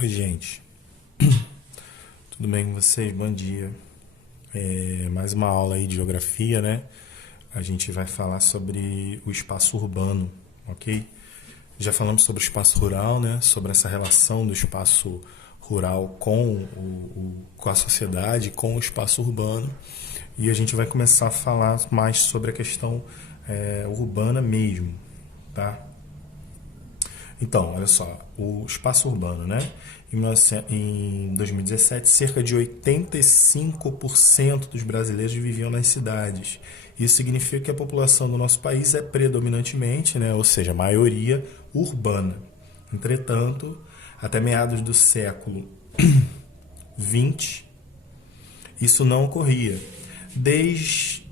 Oi, gente. Tudo bem com vocês? Bom dia. Mais uma aula aí de geografia, né? A gente vai falar sobre o espaço urbano, ok? Já falamos sobre o espaço rural, né? Sobre essa relação do espaço rural com a sociedade, com o espaço urbano. E a gente vai começar a falar mais sobre a questão urbana mesmo, tá? Então, olha só, o espaço urbano, né? Em 2017, cerca de 85% dos brasileiros viviam nas cidades. Isso significa que a população do nosso país é predominantemente, né, ou seja, a maioria urbana. Entretanto, até meados do século XX, isso não ocorria. Desde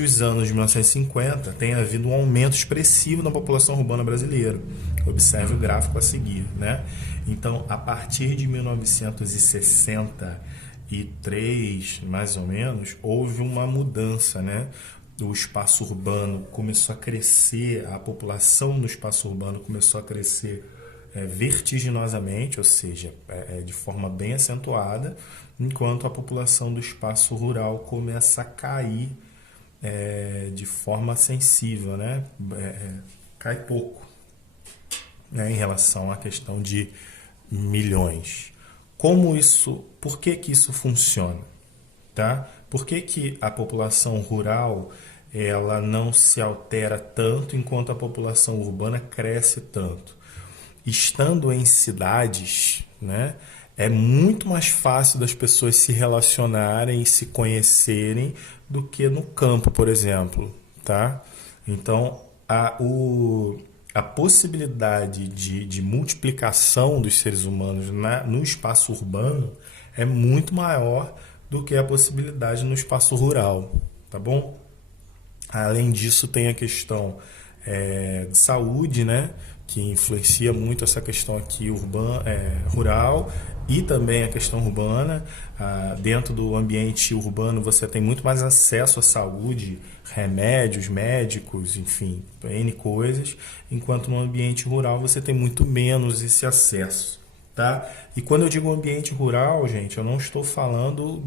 os anos de 1950, tem havido um aumento expressivo na população urbana brasileira. Observe o gráfico a seguir, né? Então, a partir de 1963, mais ou menos, houve uma mudança, né? O espaço urbano começou a crescer, a população no espaço urbano começou a crescer vertiginosamente, ou seja, de forma bem acentuada, enquanto a população do espaço rural começa a cair de forma sensível, né? Cai pouco, né, em relação à questão de milhões. Por que que isso funciona? Tá? Por que que a população rural ela não se altera tanto enquanto a população urbana cresce tanto? Estando em cidades, né, é muito mais fácil das pessoas se relacionarem e se conhecerem do que no campo, por exemplo, tá? Então, a possibilidade de multiplicação dos seres humanos no espaço urbano é muito maior do que a possibilidade no espaço rural, tá bom? Além disso, tem a questão de saúde, né? Que influencia muito essa questão aqui rural e também a questão urbana. Dentro do ambiente urbano você tem muito mais acesso à saúde, remédios, médicos, enfim, N coisas, enquanto no ambiente rural você tem muito menos esse acesso. Tá? E quando eu digo ambiente rural, gente, eu não estou falando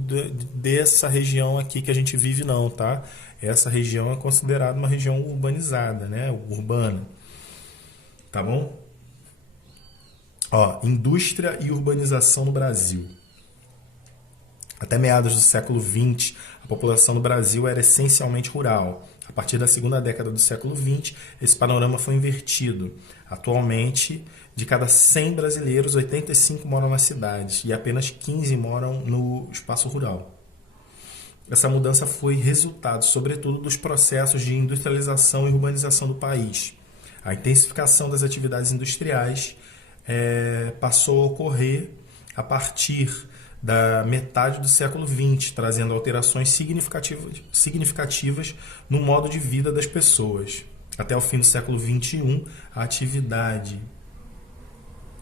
dessa região aqui que a gente vive, não, tá? Essa região é considerada uma região urbanizada, né? Urbana. Tá bom? Ó, indústria e urbanização no Brasil. Até meados do século XX, a população do Brasil era essencialmente rural. A partir da segunda década do século XX, esse panorama foi invertido. Atualmente, de cada 100 brasileiros, 85 moram nas cidades e apenas 15 moram no espaço rural. Essa mudança foi resultado, sobretudo, dos processos de industrialização e urbanização do país. A intensificação das atividades industriais passou a ocorrer a partir da metade do século XX, trazendo alterações significativas no modo de vida das pessoas. Até o fim do século XXI, a atividade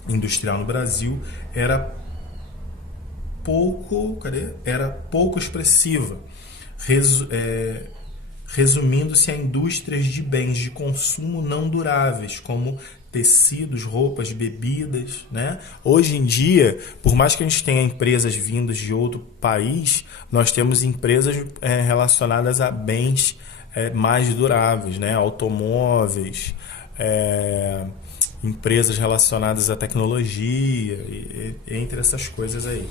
industrial no Brasil era pouco expressiva, resumindo-se a indústrias de bens de consumo não duráveis, como tecidos, roupas, bebidas, né? Hoje em dia, por mais que a gente tenha empresas vindas de outro país, nós temos empresas relacionadas a bens mais duráveis, né? Automóveis, empresas relacionadas à tecnologia, entre essas coisas aí,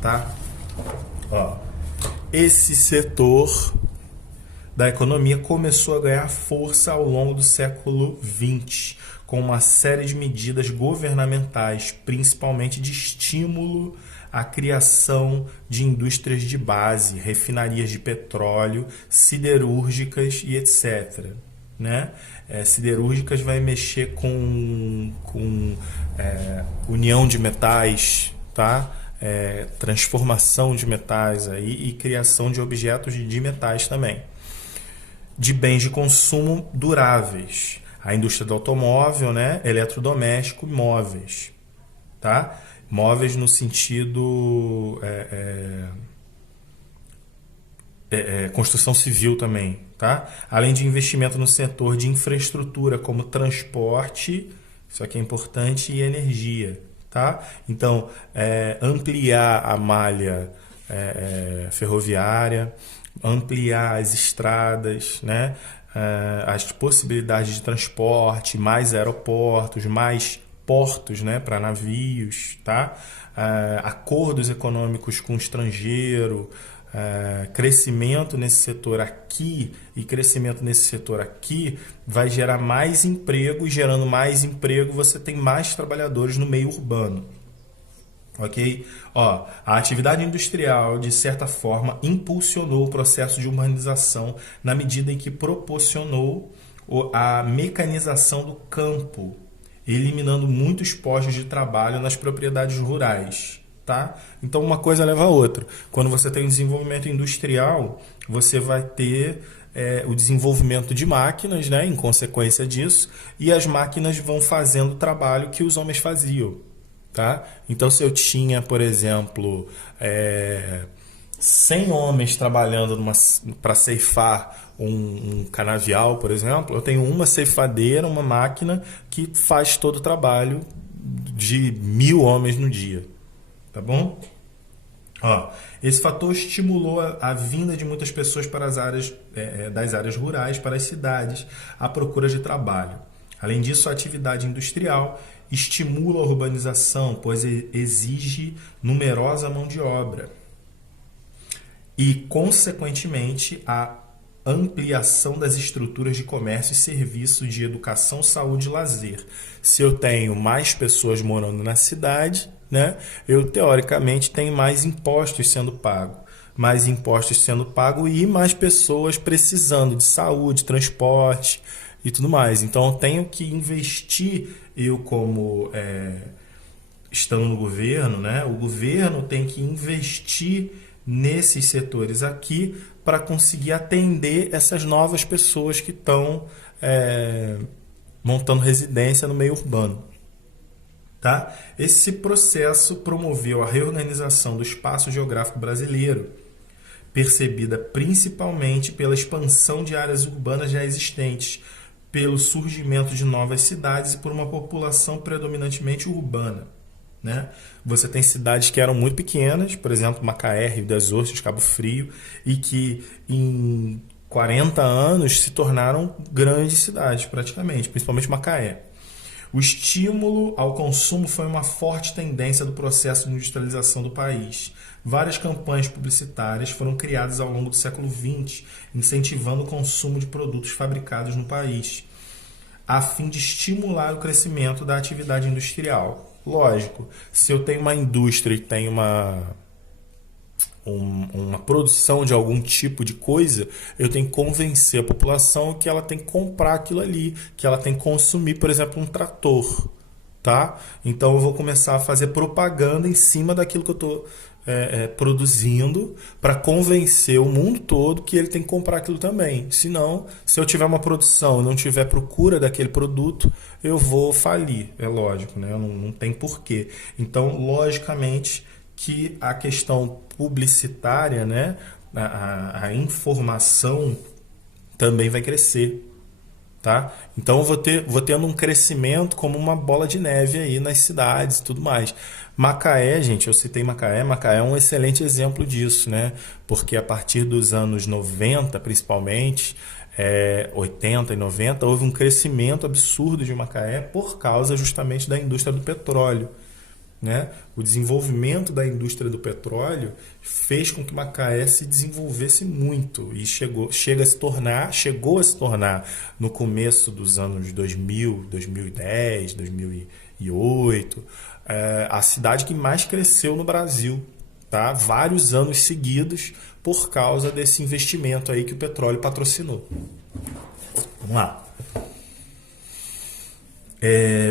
tá? Ó, esse setor da economia começou a ganhar força ao longo do século XX, com uma série de medidas governamentais, principalmente de estímulo à criação de indústrias de base, refinarias de petróleo, siderúrgicas e etc. Né? Siderúrgicas vai mexer com união de metais, tá? Transformação de metais aí, e criação de objetos de metais também. De bens de consumo duráveis, a indústria do automóvel, né, eletrodoméstico e móveis, tá? Móveis no sentido construção civil também, tá? Além de investimento no setor de infraestrutura como transporte, isso aqui é importante, e energia, tá? tá? Então, ampliar a malha ferroviária, ampliar as estradas, né? As possibilidades de transporte, mais aeroportos, mais portos, né, para navios, tá? Acordos econômicos com o estrangeiro, crescimento nesse setor aqui e crescimento nesse setor aqui vai gerar mais emprego, e gerando mais emprego você tem mais trabalhadores no meio urbano. Ok? Ó, a atividade industrial, de certa forma, impulsionou o processo de urbanização na medida em que proporcionou a mecanização do campo, eliminando muitos postos de trabalho nas propriedades rurais. Tá? Então, uma coisa leva a outra. Quando você tem um desenvolvimento industrial, você vai ter o desenvolvimento de máquinas, né, em consequência disso, e as máquinas vão fazendo o trabalho que os homens faziam. Tá? Então, se eu tinha, por exemplo, 100 homens trabalhando para ceifar um canavial, por exemplo, eu tenho uma ceifadeira, uma máquina que faz todo o trabalho de 1000 homens no dia. Tá bom? Ó, esse fator estimulou a vinda de muitas pessoas para as áreas, das áreas rurais para as cidades à procura de trabalho. Além disso, a atividade industrial estimula a urbanização, pois exige numerosa mão de obra e, consequentemente, a ampliação das estruturas de comércio e serviço de educação, saúde e lazer. Se eu tenho mais pessoas morando na cidade, né, eu teoricamente tenho mais impostos sendo pagos. Mais impostos sendo pagos e mais pessoas precisando de saúde, transporte e tudo mais. Então eu tenho que investir, eu como estando no governo, né, o governo tem que investir nesses setores aqui para conseguir atender essas novas pessoas que estão montando residência no meio urbano. Tá? Esse processo promoveu a reorganização do espaço geográfico brasileiro, percebida principalmente pela expansão de áreas urbanas já existentes, pelo surgimento de novas cidades e por uma população predominantemente urbana. Né? Você tem cidades que eram muito pequenas, por exemplo, Macaé, Rio das Ostras, Cabo Frio, e que em 40 anos se tornaram grandes cidades, praticamente, principalmente Macaé. O estímulo ao consumo foi uma forte tendência do processo de industrialização do país. Várias campanhas publicitárias foram criadas ao longo do século XX, incentivando o consumo de produtos fabricados no país, a fim de estimular o crescimento da atividade industrial. Lógico, se eu tenho uma indústria e tenho uma produção de algum tipo de coisa, eu tenho que convencer a população que ela tem que comprar aquilo ali, que ela tem que consumir, por exemplo, um trator. Tá? Então eu vou começar a fazer propaganda em cima daquilo que eu estou produzindo para convencer o mundo todo que ele tem que comprar aquilo também. Senão, se eu tiver uma produção e não tiver procura daquele produto, eu vou falir. É lógico, né? Não tem porquê. Então, logicamente que a questão publicitária, né? a informação também vai crescer. Tá? Então eu vou tendo um crescimento como uma bola de neve aí nas cidades e tudo mais. Macaé, gente, eu citei Macaé. Macaé é um excelente exemplo disso, né? Porque a partir dos anos 90, principalmente, 80 e 90, houve um crescimento absurdo de Macaé por causa justamente da indústria do petróleo. Né? O desenvolvimento da indústria do petróleo fez com que Macaé se desenvolvesse muito e chegou a se tornar no começo dos anos 2000, 2010, 2008, a cidade que mais cresceu no Brasil, tá? Vários anos seguidos por causa desse investimento aí que o petróleo patrocinou. Vamos lá.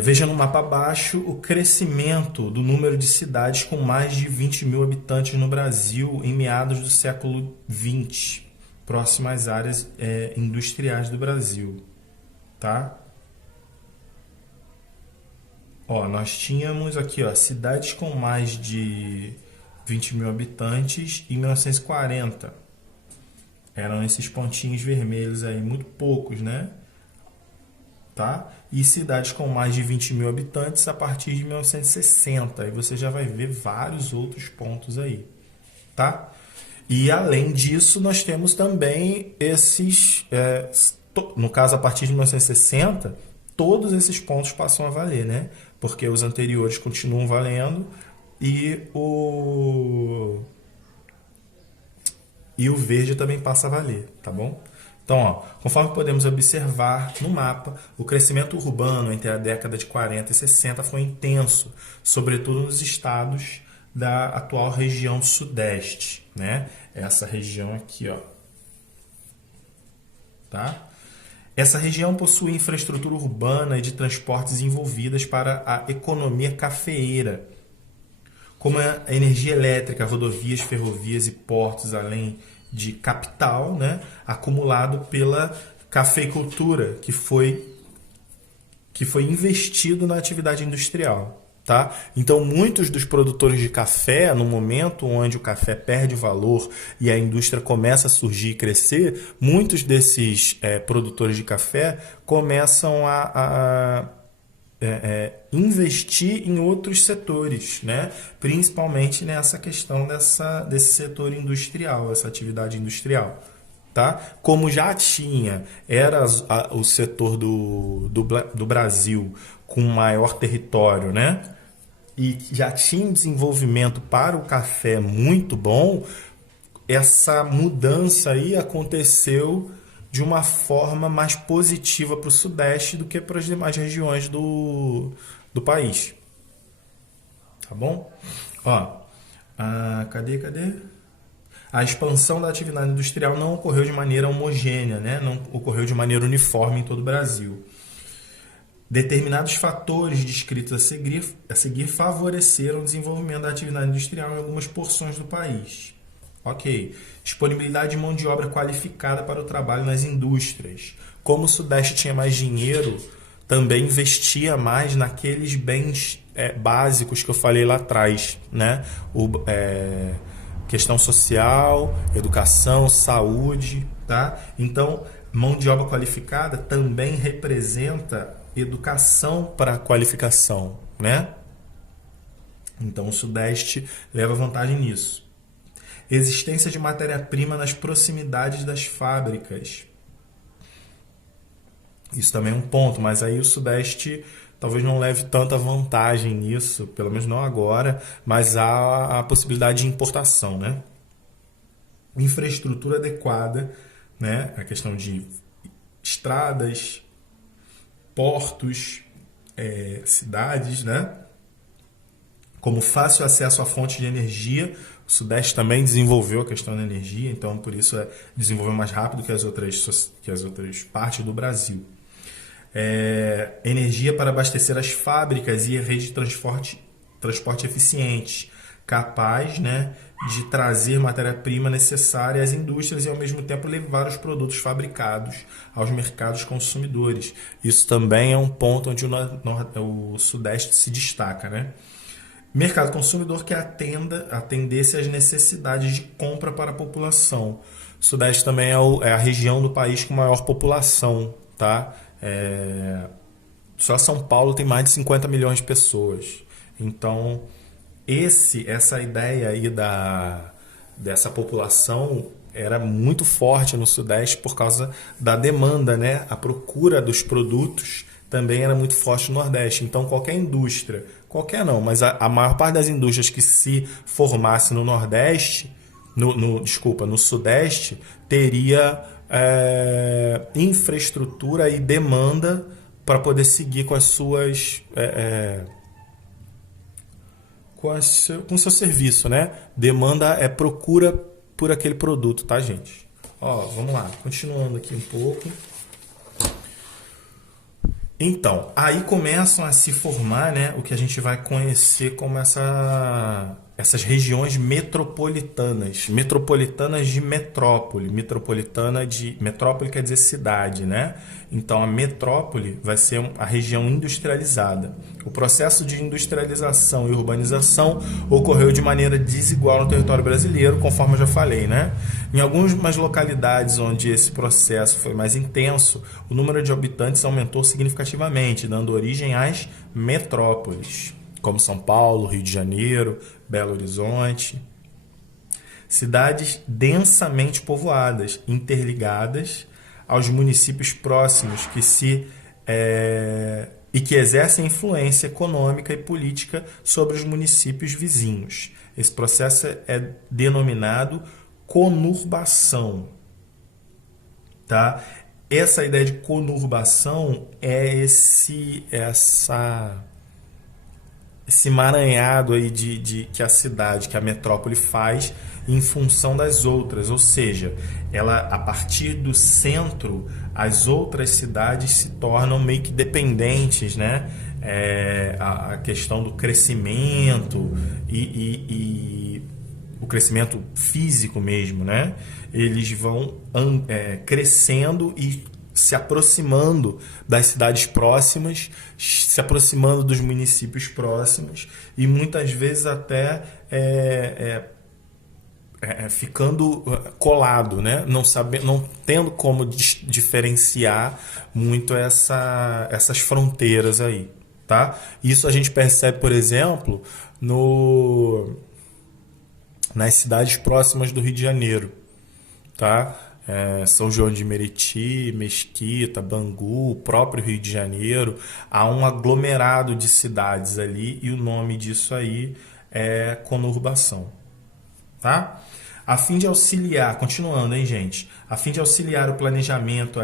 Veja no mapa abaixo o crescimento do número de cidades com mais de 20 mil habitantes no Brasil em meados do século XX, próximas às áreas industriais do Brasil. Tá? Ó, nós tínhamos aqui cidades com mais de 20 mil habitantes em 1940. Eram esses pontinhos vermelhos aí, muito poucos, né? tá? E cidades com mais de 20 mil habitantes a partir de 1960. Aí você já vai ver vários outros pontos aí, tá? E além disso, nós temos também esses, no caso, a partir de 1960, todos esses pontos passam a valer, né? Porque os anteriores continuam valendo e o verde também passa a valer, tá bom? Então, ó, conforme podemos observar no mapa, o crescimento urbano entre a década de 40 e 60 foi intenso, sobretudo nos estados da atual região sudeste, né? Essa região aqui, ó. Tá? Essa região possui infraestrutura urbana e de transportes desenvolvidas para a economia cafeeira, como a energia elétrica, rodovias, ferrovias e portos, além de capital, né, acumulado pela cafeicultura, que foi investido na atividade industrial. Tá? Então, muitos dos produtores de café, no momento onde o café perde valor e a indústria começa a surgir e crescer, muitos desses produtores de café começam a investir em outros setores, né? Principalmente nessa questão desse setor industrial, essa atividade industrial. Tá? Como já era o setor do Brasil com maior território, né? E já tinha um desenvolvimento para o café muito bom, essa mudança aí aconteceu de uma forma mais positiva para o Sudeste do que para as demais regiões do país. Tá bom? Ó, cadê? A expansão da atividade industrial não ocorreu de maneira homogênea, né? Não ocorreu de maneira uniforme em todo o Brasil. Determinados fatores descritos a seguir favoreceram o desenvolvimento da atividade industrial em algumas porções do país. Ok. Disponibilidade de mão de obra qualificada para o trabalho nas indústrias. Como o Sudeste tinha mais dinheiro, também investia mais naqueles bens básicos que eu falei lá atrás, né? Questão social, educação, saúde, tá? Então, mão de obra qualificada também representa educação para qualificação, né? Então, o Sudeste leva vantagem nisso. Existência de matéria-prima nas proximidades das fábricas. Isso também é um ponto, mas aí o Sudeste talvez não leve tanta vantagem nisso, pelo menos não agora, mas há a possibilidade de importação, né? Infraestrutura adequada, né? A questão de estradas, portos, cidades, né? Como fácil acesso a fontes de energia. O Sudeste também desenvolveu a questão da energia, então por isso desenvolveu mais rápido que as outras partes do Brasil. Energia para abastecer as fábricas e a rede de transporte eficiente, capaz, né, de trazer matéria-prima necessária às indústrias e ao mesmo tempo levar os produtos fabricados aos mercados consumidores. Isso também é um ponto onde o Sudeste se destaca, né? Mercado consumidor que atendesse às necessidades de compra para a população. O Sudeste também é a região do país com maior população, tá? Só São Paulo tem mais de 50 milhões de pessoas. Então, essa ideia aí dessa população era muito forte no Sudeste por causa da demanda, né? A procura dos produtos também era muito forte no Nordeste. Então, qualquer indústria, qualquer não, mas a maior parte das indústrias que se formasse no Nordeste, no Sudeste, teria infraestrutura e demanda para poder seguir com as suas com seu serviço, né? Demanda é procura por aquele produto, tá, gente? Ó, vamos lá, continuando aqui um pouco. Então, aí começam a se formar, né, o que a gente vai conhecer como essas regiões metropolitanas, metropolitanas de metrópole, metrópole quer dizer cidade, né? Então a metrópole vai ser a região industrializada. O processo de industrialização e urbanização ocorreu de maneira desigual no território brasileiro, conforme eu já falei, né? Em algumas localidades onde esse processo foi mais intenso, o número de habitantes aumentou significativamente, dando origem às metrópoles, como São Paulo, Rio de Janeiro, Belo Horizonte. Cidades densamente povoadas, interligadas aos municípios próximos e que exercem influência econômica e política sobre os municípios vizinhos. Esse processo é denominado conurbação. Tá? Essa ideia de conurbação é esse emaranhado aí que a cidade, que a metrópole faz em função das outras, ou seja, ela, a partir do centro, as outras cidades se tornam meio que dependentes, né? A questão do crescimento e o crescimento físico mesmo, né? Eles vão crescendo e se aproximando das cidades próximas, se aproximando dos municípios próximos e muitas vezes até ficando colado, né? Não tendo como diferenciar muito essas fronteiras aí, tá? Isso a gente percebe, por exemplo, nas cidades próximas do Rio de Janeiro, tá? São João de Meriti, Mesquita, Bangu, o próprio Rio de Janeiro. Há um aglomerado de cidades ali e o nome disso aí é conurbação. Tá? A fim de auxiliar, continuando, hein, gente? A fim de auxiliar o planejamento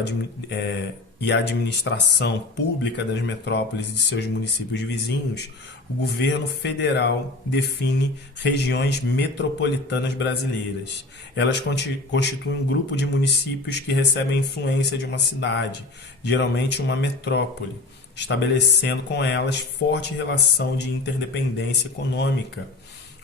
e a administração pública das metrópoles e de seus municípios vizinhos, o governo federal define regiões metropolitanas brasileiras. Elas constituem um grupo de municípios que recebem a influência de uma cidade, geralmente uma metrópole, estabelecendo com elas forte relação de interdependência econômica.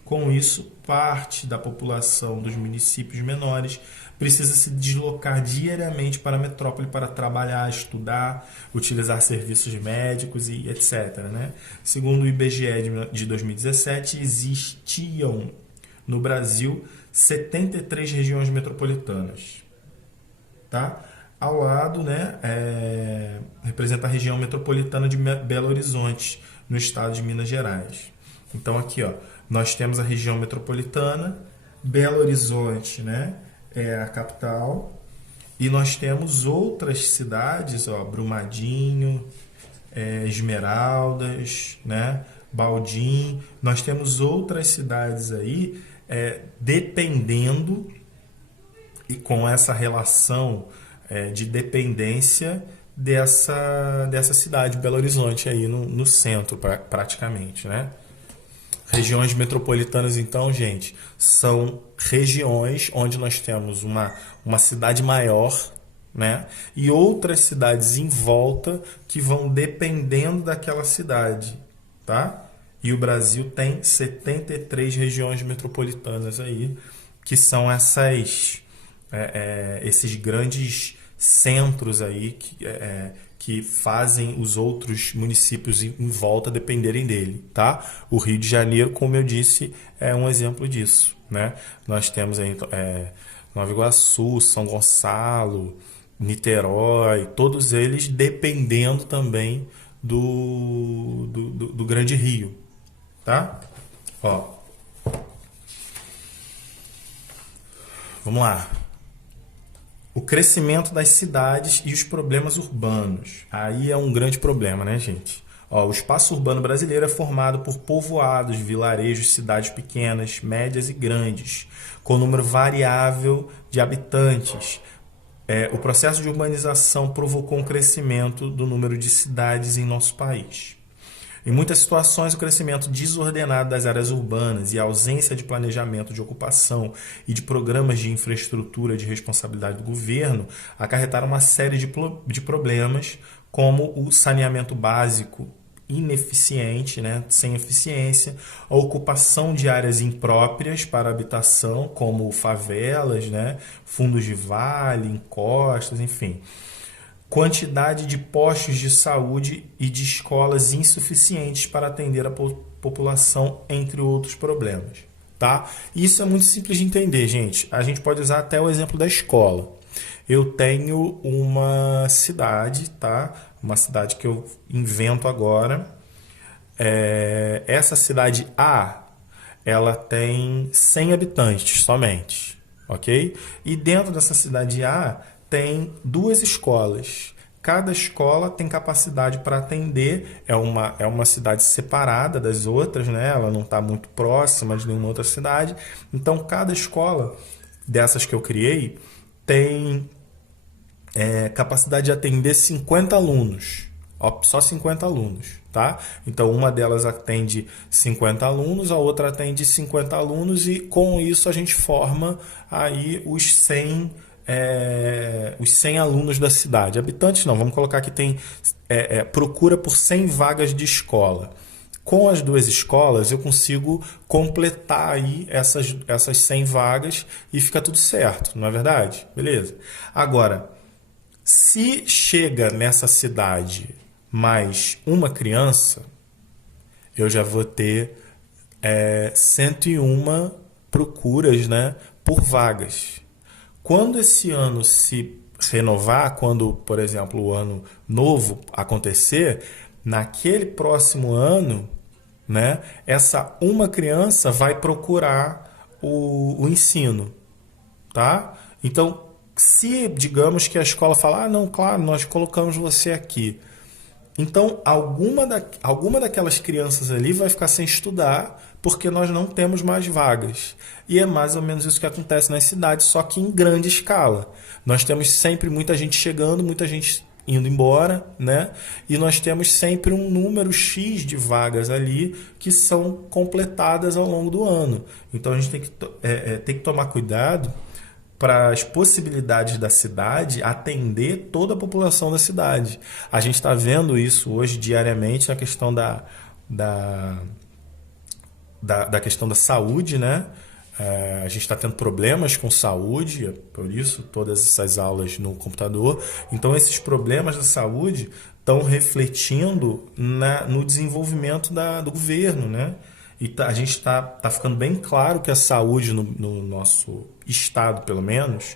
Com isso, parte da população dos municípios menores precisa se deslocar diariamente para a metrópole para trabalhar, estudar, utilizar serviços médicos e etc. Né? Segundo o IBGE de 2017, existiam no Brasil 73 regiões metropolitanas. Tá? Ao lado, né, representa a região metropolitana de Belo Horizonte, no estado de Minas Gerais. Então aqui, ó, nós temos a região metropolitana, Belo Horizonte, né, é a capital, e nós temos outras cidades, ó, Brumadinho, Esmeraldas, né, Baldim. Nós temos outras cidades aí dependendo e com essa relação de dependência dessa cidade, Belo Horizonte, aí no centro praticamente, né? Regiões metropolitanas, então, gente, são regiões onde nós temos uma cidade maior, né? E outras cidades em volta que vão dependendo daquela cidade, tá? E o Brasil tem 73 regiões metropolitanas aí, que são esses grandes centros aí que fazem os outros municípios em volta dependerem dele, tá? O Rio de Janeiro, como eu disse, é um exemplo disso, né? Nós temos aí Nova Iguaçu, São Gonçalo, Niterói, todos eles dependendo também do Grande Rio, tá? Ó, vamos lá. O crescimento das cidades e os problemas urbanos. Aí é um grande problema, né, gente? Ó, o espaço urbano brasileiro é formado por povoados, vilarejos, cidades pequenas, médias e grandes, com número variável de habitantes. O processo de urbanização provocou um crescimento do número de cidades em nosso país. Em muitas situações, o crescimento desordenado das áreas urbanas e a ausência de planejamento de ocupação e de programas de infraestrutura de responsabilidade do governo acarretaram uma série de problemas, como o saneamento básico ineficiente, né, sem eficiência, a ocupação de áreas impróprias para habitação, como favelas, né, fundos de vale, encostas, enfim. Quantidade de postos de saúde e de escolas insuficientes para atender a população, entre outros problemas. Tá? Isso é muito simples de entender, gente. A gente pode usar até o exemplo da escola. Eu tenho uma cidade, tá? Uma cidade que eu invento agora. Essa cidade A, ela tem 100 habitantes somente, ok? E dentro dessa cidade A tem 2 escolas. Cada escola tem capacidade para atender, é uma cidade separada das outras, né? Ela não está muito próxima de nenhuma outra cidade. Então, cada escola dessas que eu criei tem capacidade de atender 50 alunos. Só 50 alunos, tá? Então, uma delas atende 50 alunos, a outra atende 50 alunos e com isso a gente forma aí os 100 alunos da cidade. Habitantes não, vamos colocar que tem procura por 100 vagas de escola. Com as 2 escolas eu consigo completar aí essas 100 vagas e fica tudo certo, não é verdade? Beleza. Agora, se chega nessa cidade mais uma criança, eu já vou ter 101 procuras, né, por vagas. Quando esse ano se renovar, quando, por exemplo, o ano novo acontecer, naquele próximo ano, né, essa uma criança vai procurar o ensino, tá? Então, se digamos que a escola fala, não, claro, nós colocamos você aqui. Então, alguma daquelas crianças ali vai ficar sem estudar porque nós não temos mais vagas. E é mais ou menos isso que acontece nas cidades, só que em grande escala. Nós temos sempre muita gente chegando, muita gente indo embora, né? E nós temos sempre um número X de vagas ali que são completadas ao longo do ano. Então, a gente tem que tomar cuidado para as possibilidades da cidade atender toda a população da cidade. A gente está vendo isso hoje diariamente na questão da questão da saúde, né? A gente está tendo problemas com saúde, por isso todas essas aulas no computador. Então, esses problemas da saúde estão refletindo no desenvolvimento do governo, né? E a gente está ficando bem claro que a saúde no nosso estado, pelo menos,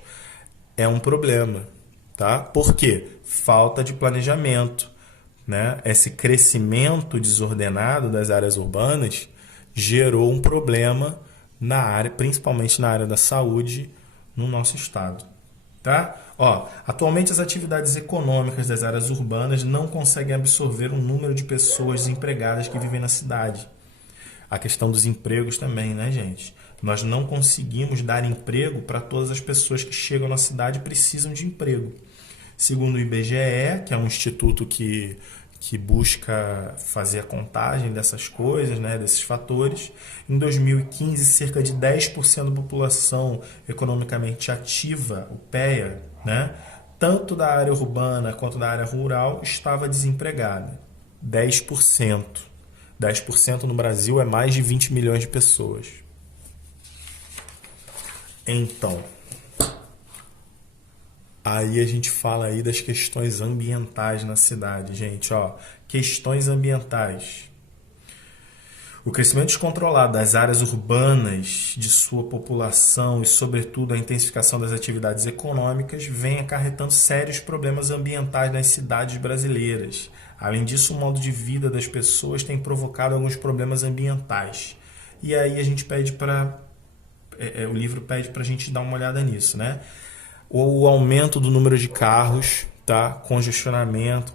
é um problema. Tá? Por quê? Falta de planejamento, né? Esse crescimento desordenado das áreas urbanas gerou um problema na área, principalmente na área da saúde, no nosso estado. Tá? Atualmente as atividades econômicas das áreas urbanas não conseguem absorver um número de pessoas desempregadas que vivem na cidade. A questão dos empregos também, né, gente? Nós não conseguimos dar emprego para todas as pessoas que chegam na cidade e precisam de emprego. Segundo o IBGE, que é um instituto que busca fazer a contagem dessas coisas, né, desses fatores, em 2015, cerca de 10% da população economicamente ativa, o PEA, né, tanto da área urbana quanto da área rural, estava desempregada. 10%. 10% no Brasil é mais de 20 milhões de pessoas. Então, aí a gente fala aí das questões ambientais na cidade, gente. Questões ambientais. O crescimento descontrolado das áreas urbanas, de sua população e, sobretudo, a intensificação das atividades econômicas vem acarretando sérios problemas ambientais nas cidades brasileiras. Além disso, o modo de vida das pessoas tem provocado alguns problemas ambientais. E aí a gente pede o livro pede para a gente dar uma olhada nisso, né? O aumento do número de carros, tá? Congestionamento,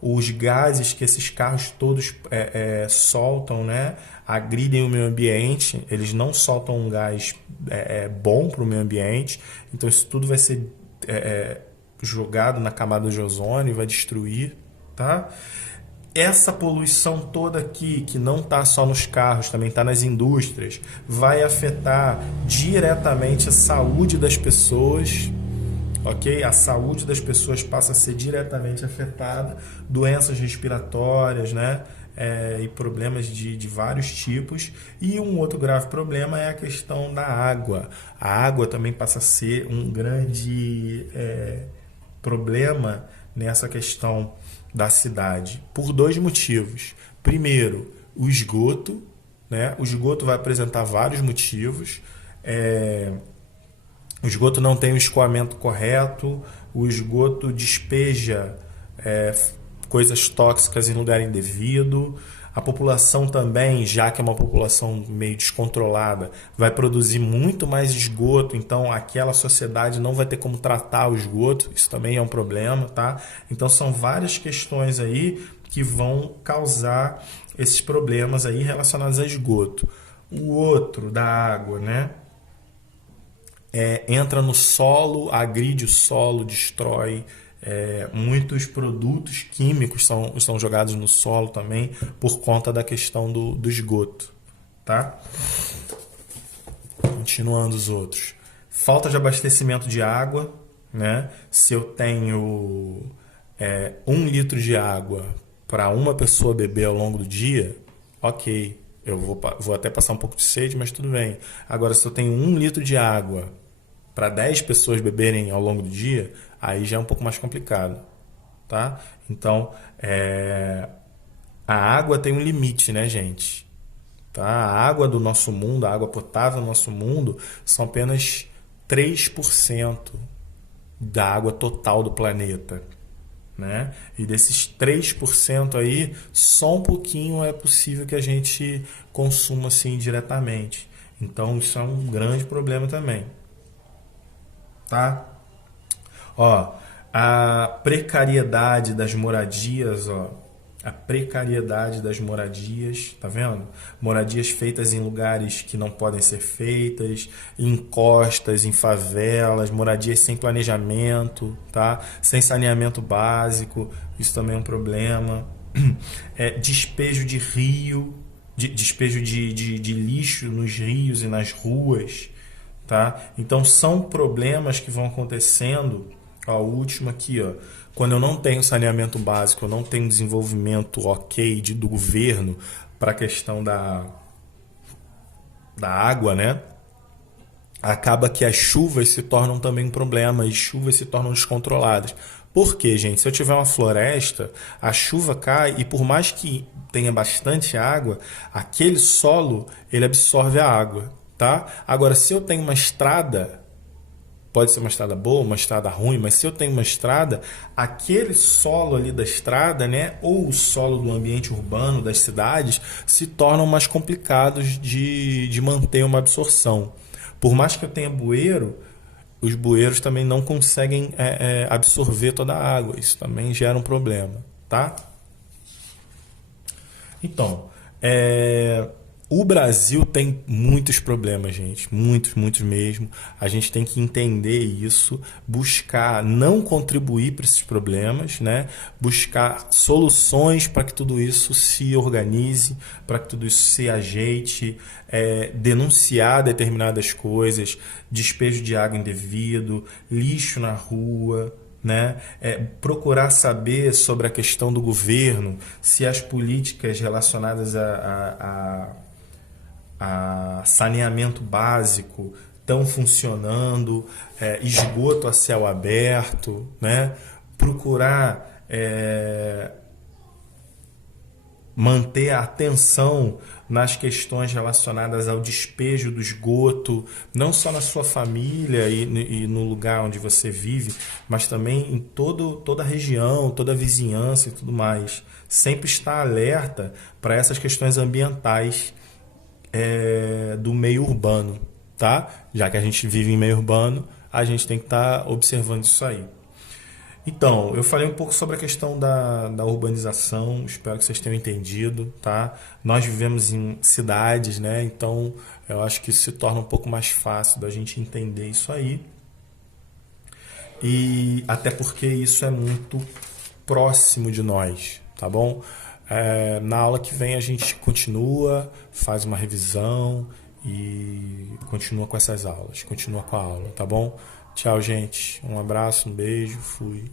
os gases que esses carros todos soltam, né? Agridem o meio ambiente, eles não soltam um gás bom para o meio ambiente, então isso tudo vai ser jogado na camada de ozônio e vai destruir, tá? Essa poluição toda aqui, que não está só nos carros, também está nas indústrias, vai afetar diretamente a saúde das pessoas, ok? A saúde das pessoas passa a ser diretamente afetada, doenças respiratórias, né? E problemas de vários tipos. E um outro grave problema é a questão da água. A água também passa a ser um grande problema nessa questão da cidade, por dois motivos. Primeiro, o esgoto, né? O esgoto vai apresentar vários motivos. O esgoto não tem o escoamento correto, o esgoto despeja coisas tóxicas em lugar indevido. A população também, já que é uma população meio descontrolada, vai produzir muito mais esgoto, então aquela sociedade não vai ter como tratar o esgoto, isso também é um problema, tá? Então são várias questões aí que vão causar esses problemas aí relacionados a esgoto. O outro da água, né? Entra no solo, agride o solo, destrói. Muitos produtos químicos são jogados no solo também por conta da questão do esgoto, tá? Continuando os outros. Falta de abastecimento de água, né? Se eu tenho 1 litro de água para uma pessoa beber ao longo do dia, ok, eu vou até passar um pouco de sede, mas tudo bem. Agora, se eu tenho 1 litro de água para 10 pessoas beberem ao longo do dia, aí já é um pouco mais complicado, tá? Então, a água tem um limite, né, gente? Tá? A água do nosso mundo, a água potável do nosso mundo, são apenas 3% da água total do planeta, né? E desses 3% aí, só um pouquinho é possível que a gente consuma assim diretamente. Então, isso é um grande problema também. Tá? Ó, a precariedade das moradias, ó, a precariedade das moradias, tá vendo? Moradias feitas em lugares que não podem ser feitas, em encostas, em favelas, moradias sem planejamento, tá? Sem saneamento básico, isso também é um problema. Despejo de rio, despejo de lixo nos rios e nas ruas, tá? Então são problemas que vão acontecendo. Ó, o último aqui, ó, quando eu não tenho saneamento básico, eu não tenho desenvolvimento ok do governo para a questão da água, né? Acaba que as chuvas se tornam também um problema, as chuvas se tornam descontroladas. Por quê, gente? Se eu tiver uma floresta, a chuva cai e por mais que tenha bastante água, aquele solo ele absorve a água, tá? Agora, se eu tenho uma estrada, pode ser uma estrada boa, uma estrada ruim, mas se eu tenho uma estrada, aquele solo ali da estrada, né, ou o solo do ambiente urbano, das cidades, se tornam mais complicados de manter uma absorção. Por mais que eu tenha bueiro, os bueiros também não conseguem absorver toda a água. Isso também gera um problema, tá? Então, o Brasil tem muitos problemas, gente. Muitos, muitos mesmo. A gente tem que entender isso, buscar não contribuir para esses problemas, né? Buscar soluções para que tudo isso se organize, para que tudo isso se ajeite, denunciar determinadas coisas, despejo de água indevido, lixo na rua, né? Procurar saber sobre a questão do governo, se as políticas relacionadas a saneamento básico estão funcionando, esgoto a céu aberto, né? Procurar manter a atenção nas questões relacionadas ao despejo do esgoto, não só na sua família e no lugar onde você vive, mas também em toda a região, toda a vizinhança e tudo mais. Sempre estar alerta para essas questões ambientais do meio urbano, tá? Já que a gente vive em meio urbano, a gente tem que estar observando isso aí. Então, eu falei um pouco sobre a questão da urbanização, espero que vocês tenham entendido, tá? Nós vivemos em cidades, né? Então, eu acho que isso se torna um pouco mais fácil da gente entender isso aí. E até porque isso é muito próximo de nós, tá bom? Na aula que vem a gente continua, faz uma revisão e continua com essas aulas, continua com a aula, tá bom? Tchau, gente. Um abraço, um beijo, fui.